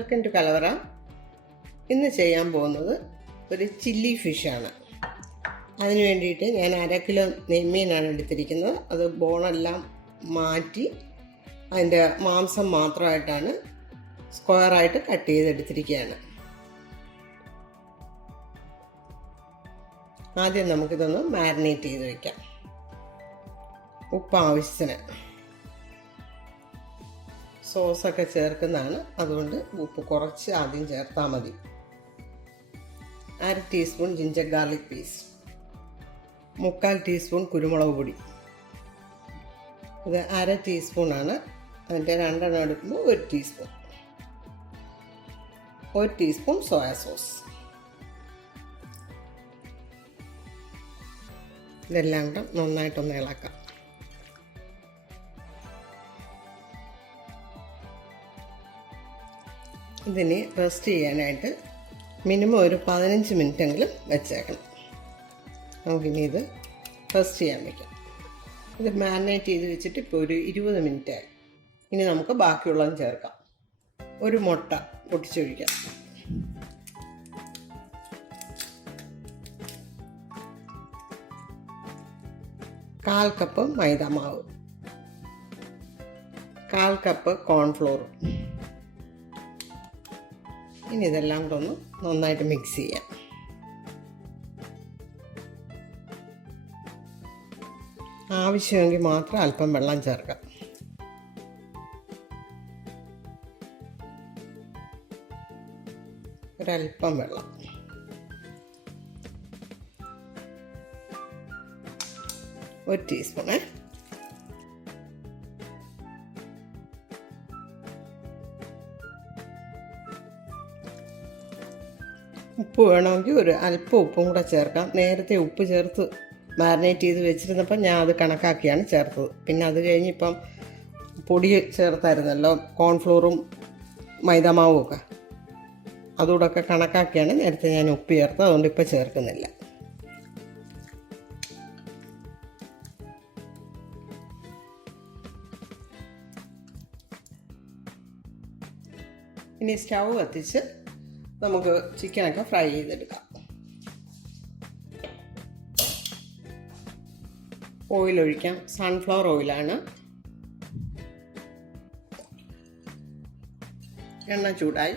Welcome to കലവറ. ഇന്ന് ചെയ്യാൻ പോകുന്നത് ഒരു ചില്ലി ഫിഷാണ്. അതിന് വേണ്ടിയിട്ട് ഞാൻ 1/2 കിലോ നെയ്മീനാണ് എടുത്തിരിക്കുന്നത്. അത് ബോണെല്ലാം മാറ്റി അതിൻ്റെ മാംസം മാത്രമായിട്ടാണ് സ്ക്വയറായിട്ട് കട്ട് ചെയ്തെടുത്തിരിക്കുകയാണ്. ആദ്യം നമുക്കിതൊന്ന് മാരിനേറ്റ് ചെയ്ത് വയ്ക്കാം. ഉപ്പ് ആവശ്യത്തിന്. സോസൊക്കെ ചേർക്കുന്നതാണ്, അതുകൊണ്ട് ഉപ്പ് കുറച്ച് ആദ്യം ചേർത്താൽ മതി. 1/2 teaspoon ginger garlic paste, 3/4 teaspoon കുരുമുളക് പൊടി. ഇത് 1/2 ടീസ്പൂണാണ്. അതിൻ്റെ 2 എണ്ണം എടുക്കുമ്പോൾ 1 ടീസ്പൂൺ. 1 teaspoon soya sauce. ഇതെല്ലാം കൂടെ നന്നായിട്ടൊന്ന് ഇളക്കാം. ഇതിനെ റെസ്റ്റ് ചെയ്യാനായിട്ട് മിനിമം ഒരു 15 മിനിറ്റെങ്കിലും വെച്ചേക്കണം. നമുക്കിനി ഇത് റെസ്റ്റ് ചെയ്യാൻ വയ്ക്കാം. ഇത് മാരിനേറ്റ് ചെയ്ത് വെച്ചിട്ട് ഇപ്പോൾ ഒരു 20 മിനിറ്റായി. ഇനി നമുക്ക് ബാക്കിയുള്ളത് ചേർക്കാം. ഒരു മുട്ട പൊട്ടിച്ചൊഴിക്കാം. കാൽ കപ്പ് മൈദാമാവ്, 1/4 കപ്പ് കോൺഫ്ലോർ. ഇനി ഇതെല്ലാം കൂടെ ഒന്ന് നന്നായിട്ട് മിക്സ് ചെയ്യാം. ആവശ്യമെങ്കിൽ മാത്രം അല്പം വെള്ളം ചേർക്കാം. ഒരല്പം വെള്ളം. ഒരു ടീസ്പൂണേ. ഉപ്പ് വേണമെങ്കിൽ ഒരു അല്പം ഉപ്പും കൂടെ ചേർക്കാം. നേരത്തെ ഉപ്പ് ചേർത്ത് മാരിനേറ്റ് ചെയ്ത് വെച്ചിരുന്നപ്പോൾ ഞാൻ അത് കണക്കാക്കിയാണ് ചേർത്തത്. പിന്നെ അത് കഴിഞ്ഞ് ഇപ്പം പൊടി ചേർത്തായിരുന്നല്ലോ, കോൺഫ്ലോറും മൈദാമാവും ഒക്കെ, അതുകൂടെയൊക്കെ കണക്കാക്കിയാണ് നേരത്തെ ഞാൻ ഉപ്പ് ചേർത്തത്. അതുകൊണ്ട് ഇപ്പോൾ ചേർക്കുന്നില്ല. ഇനി സ്റ്റൗ കത്തിച്ച് നമുക്ക് ചിക്കനൊക്കെ ഫ്രൈ ചെയ്തെടുക്കാം. ഓയിൽ ഒഴിക്കാം. സൺഫ്ലവർ ഓയിലാണ്. എണ്ണ ചൂടായി.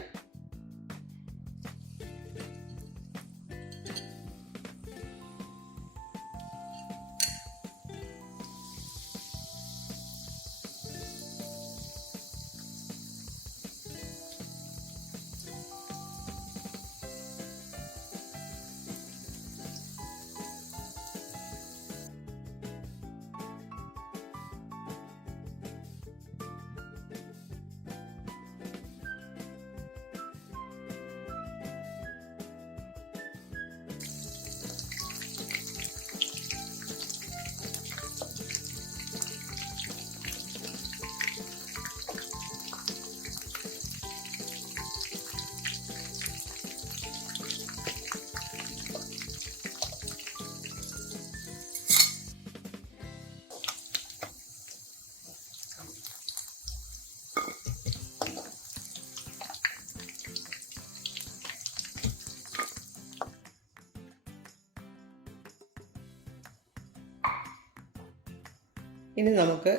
ഇനി നമുക്ക്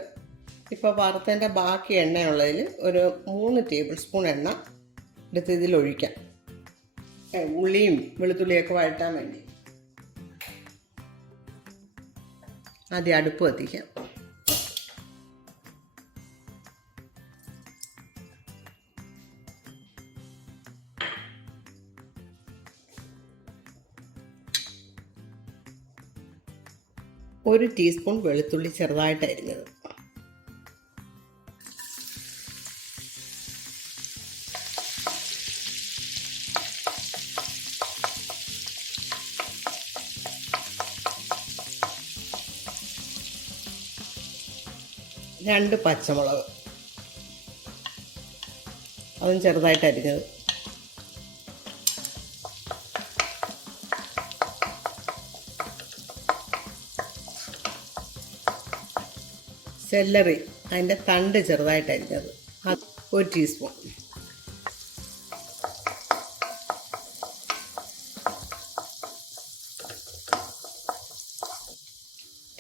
ഇപ്പോൾ വറുത്തതിൻ്റെ ബാക്കി എണ്ണയുള്ളതിൽ ഒരു 3 ടേബിൾ സ്പൂൺ എണ്ണ എടുത്ത് ഇതിലൊഴിക്കാം. ഉള്ളിയും വെളുത്തുള്ളിയൊക്കെ വഴറ്റാൻ വേണ്ടി. ആദ്യം അടുപ്പ് കത്തിക്കാം. ഒരു ടീസ്പൂൺ വെളുത്തുള്ളി ചെറുതായിട്ട് അരിഞ്ഞത്, രണ്ട് പച്ചമുളക് അതും ചെറുതായിട്ട് അരിഞ്ഞത്, സെല്ലറി അതിൻ്റെ തണ്ട് ചെറുതായിട്ട് അരിഞ്ഞത് 1 ടീസ്പൂൺ,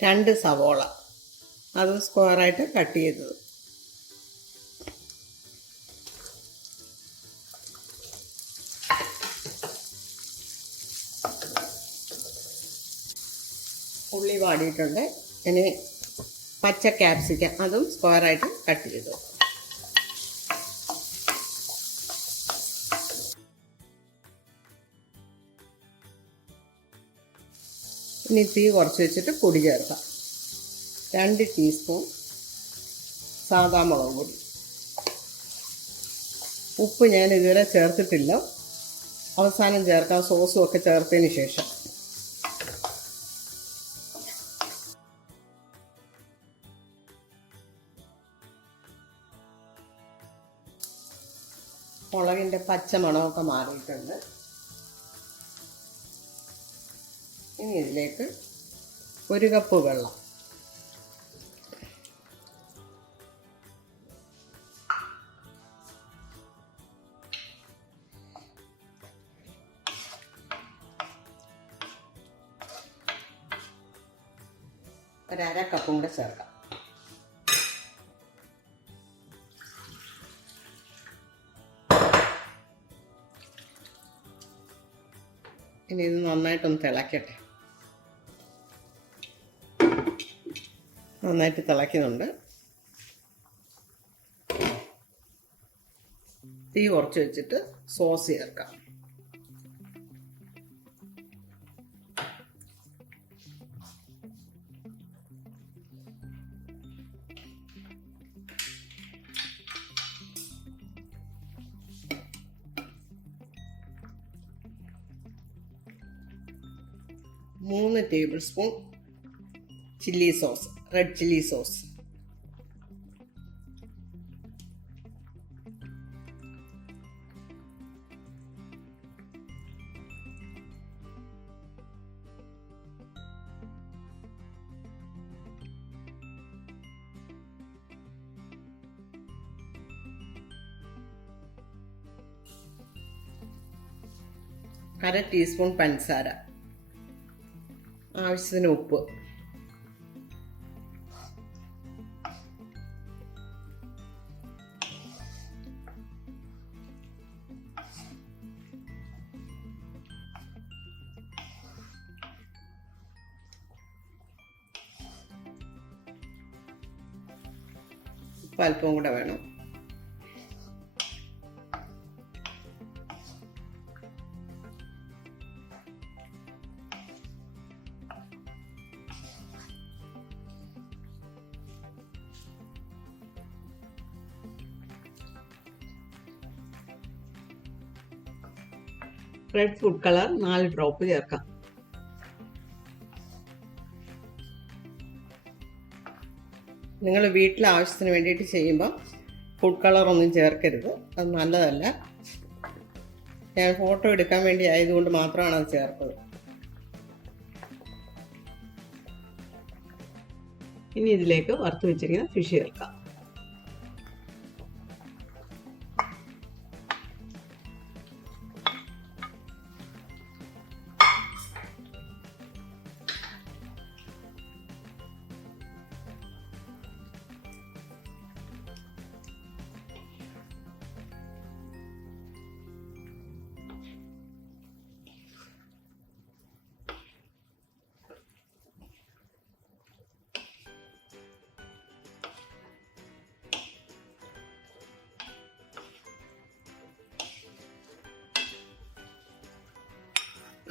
2 സവോള, അത് സ്ക്വയറായിട്ട് കട്ട് ചെയ്തത്. ഉള്ളി വാടിയിട്ടുണ്ട്. ഇനി പച്ച ക്യാപ്സിക്കം, അതും സ്ക്വയറായിട്ട് കട്ട് ചെയ്തു. ഇനി തീ കുറച്ച് വെച്ചിട്ട് പൊടി ചേർക്കാം. 2 ടീസ്പൂൺ സാദാ മുളക് പൊടി. ഉപ്പ് ഞാൻ ഇതുവരെ ചേർത്തിട്ടില്ല, അവസാനം ചേർക്കാം, സോസും ഒക്കെ ചേർത്തതിന് ശേഷം. മുളകിൻ്റെ പച്ച മണമൊക്കെ മാറിയിട്ടുണ്ട്. ഇനി ഇതിലേക്ക് 1 കപ്പ് വെള്ളം. ഒരു 1/2 കപ്പും കൂടെ ചേർക്കാം. ഇനി ഇത് നന്നായിട്ടൊന്ന് തിളക്കട്ടെ. നന്നായിട്ട് തിളയ്ക്കുന്നുണ്ട്. തീ കുറച്ച് വെച്ചിട്ട് സോസ് ചേർക്കാം. മൂന്ന് table spoon chilli sauce, red chilli sauce. അര ടീസ്പൂൺ പഞ്ചസാര, ആവശ്യത്തിന് ഉപ്പ്. ഉപ്പ് അല്പം കൂടെ വേണം. റെഡ് ഫുഡ് കളർ 4 ഡ്രോപ്പ് ചേർക്കാം. നിങ്ങൾ വീട്ടിലെ ആവശ്യത്തിന് വേണ്ടിയിട്ട് ചെയ്യുമ്പോൾ ഫുഡ് കളറൊന്നും ചേർക്കരുത്, അത് നല്ലതല്ല. ഞാൻ ഫോട്ടോ എടുക്കാൻ വേണ്ടി ആയതുകൊണ്ട് മാത്രമാണ് അത് ചേർത്തത്. ഇനി ഇതിലേക്ക് വറുത്ത് വെച്ചിരിക്കുന്ന ഫിഷ് ചേർക്കാം.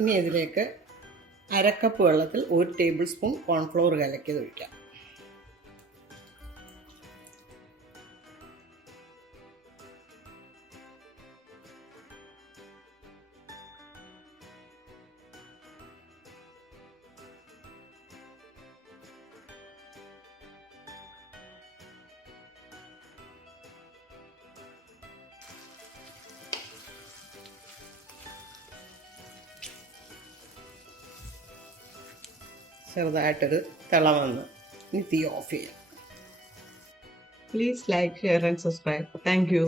ഇനി ഇതിലേക്ക് 1/2 കപ്പ് വെള്ളത്തിൽ 1 ടേബിൾ സ്പൂൺ കോൺഫ്ലവർ കലക്കിയത് ഒഴിക്കാം. ചെറുതായിട്ടൊരു തിള വന്ന് ഇനി തീ ഓഫ് ചെയ്യാം. Please like, share and subscribe. Thank you.